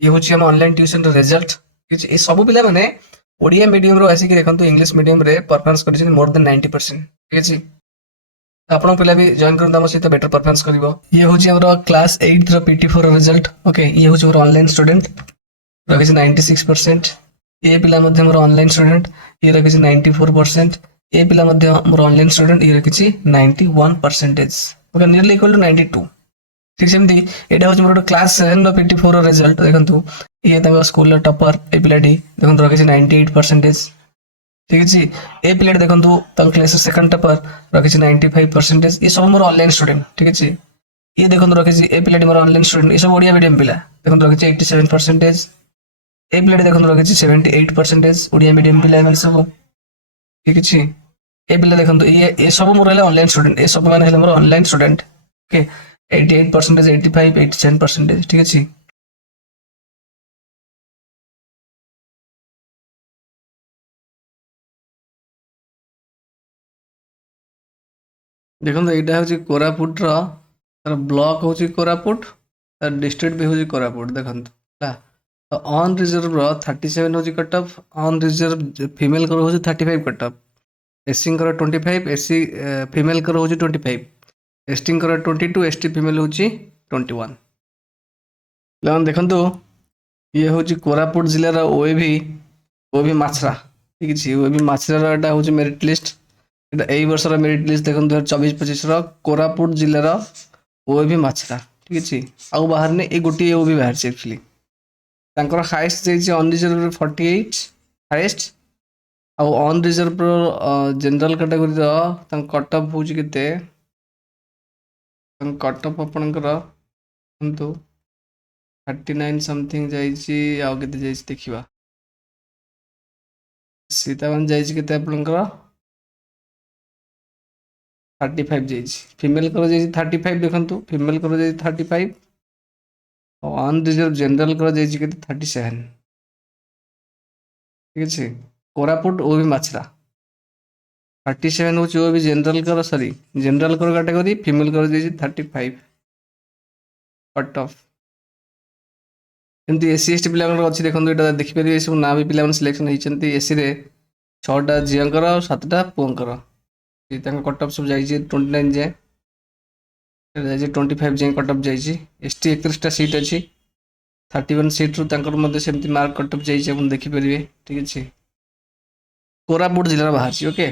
ये हूँ आम ऑनलाइन ट्यूशन रिजल्ट। ये सब पिला माने ओडिया मीडियम रो आसिक देखंतु इंग्लिश मीडियम रे परफॉर्मेंस कर मोर देन 90%। ठीक है, ଆପଣ ପିଲା ବି ଜଏନ୍ କରନ୍ତୁ ଆମ ସହିତ ବେଟର ପରଫର୍ମାନ୍ସ କରିବ। ଇଏ ହେଉଛି ଆମର କ୍ଲାସ୍ 8 ର PT4 ରେଜଲ୍ଟ। ଓକେ, ଇଏ ହେଉଛି ମୋର ଅନଲାଇନ୍ ଷ୍ଟୁଡେଣ୍ଟ, ରଖିଛି 96%। ଏ ପିଲା ମଧ୍ୟ ମୋର ଅନଲାଇନ୍ ଷ୍ଟୁଡେଣ୍ଟ, ଇଏ ରଖିଛି 94%। ଏ ପିଲା ମଧ୍ୟ ମୋର ଅନଲାଇନ୍ ଷ୍ଟୁଡେଣ୍ଟ, ଇଏ ରଖିଛି 91%। Okay, nearly equal to 92। ଠିକ୍ ସେମିତି ଏଇଟା ହେଉଛି ମୋର ଗୋଟେ କ୍ଲାସ୍ 7 ର PT4 ର ରେଜଲ୍ଟ। ଦେଖନ୍ତୁ ଇଏ ତାଙ୍କ ସ୍କୁଲର ଟପର, ଏ ପିଲାଟି ଦେଖନ୍ତୁ ରଖିଛି 98%। ठीक अच्छे, ए पिला देखो क्लास सेकंड टपर रखी 95%। ये सब मोर ऑनलाइन स्टूडेंट। ठीक अच्छे, ये देखो रखी ए पिला मोर ऑनलाइन स्टूडेंट, ये सब ओडिया मीडियम पिला देखो रखी 87%। ए पिला देखो रखी 78% ओडिया मीडियम पिला सब। ठीक अच्छे, ए पिला देखो ये सब मोर ऑनलाइन स्टूडेंट, ये सब मैंने मोर ऑनलाइन स्टूडेंट। ओके, 88%, 85, 87%। ठीक अच्छे, देखो यहाँ हूँ कोरापुटर तार ब्लॉक हूँ कोरापुट, तार डिस्ट्रिक्ट भी हूँ कोरापुट। देखो तो ऑन रिजर्व 37 हूँ cut off, on reserve female कर हूँ 35 कट ऑफ, एससी कर 25, एससी फीमेल कर हूँ 25, एसटी कर 22, एसटी फीमेल हूँ 21। देखो ये हूँ कोरापुट जिलार ओएवी माछरा। ठीक अच्छे, ओएवी माछराटा हूँ मेरिट लिस्ट, यही वर्षर मेरिट लिस्ट देखो 2024-25 कोरापुट जिलार ओएवी माछरा। ठीक अच्छे, आउ बाहर ने ये गोटे ओएवी बाहर एक्चुअली हाइस्ट जाइए अनरिजर्व 48 हाइस्ट, आउ unreserved general category cut off हूँ केते, कट ऑफ आपणकर 39 समथिंग जाइए, आउ केते जाइए देखिबा, सीतावन जाइए केते आपणकर 35 जाइए, फीमेल कर जाइए 35। देखो फीमेल कर जाइए 35 और अनरिजर्व जनरल कर जाइए केते 37। ठीक अच्छे, कोरापुट ओएवी माछरा 37 हूँ ओएवी जनरल कर, सॉरी जनरल कर कैटेगरी, फीमेल कर जाइए 35 कट ऑफ। एमती एससी एसटी पिला अच्छी देखो यहाँ देखिपारे सब ना भी पिला सिलेक्शन होती। एससी रे 6टा झीलकर और 7टा पुअर, कट ऑफ सब जाइए 29 जाए, 25 जाए कट ऑफ जाइए। एसटी 31टा सीट अच्छी, 31 सीट रु सेमती मार्क कट ऑफ जाइए देखिपारे। ठीक अच्छे, कोरापुट जिलार बाहर। ओके।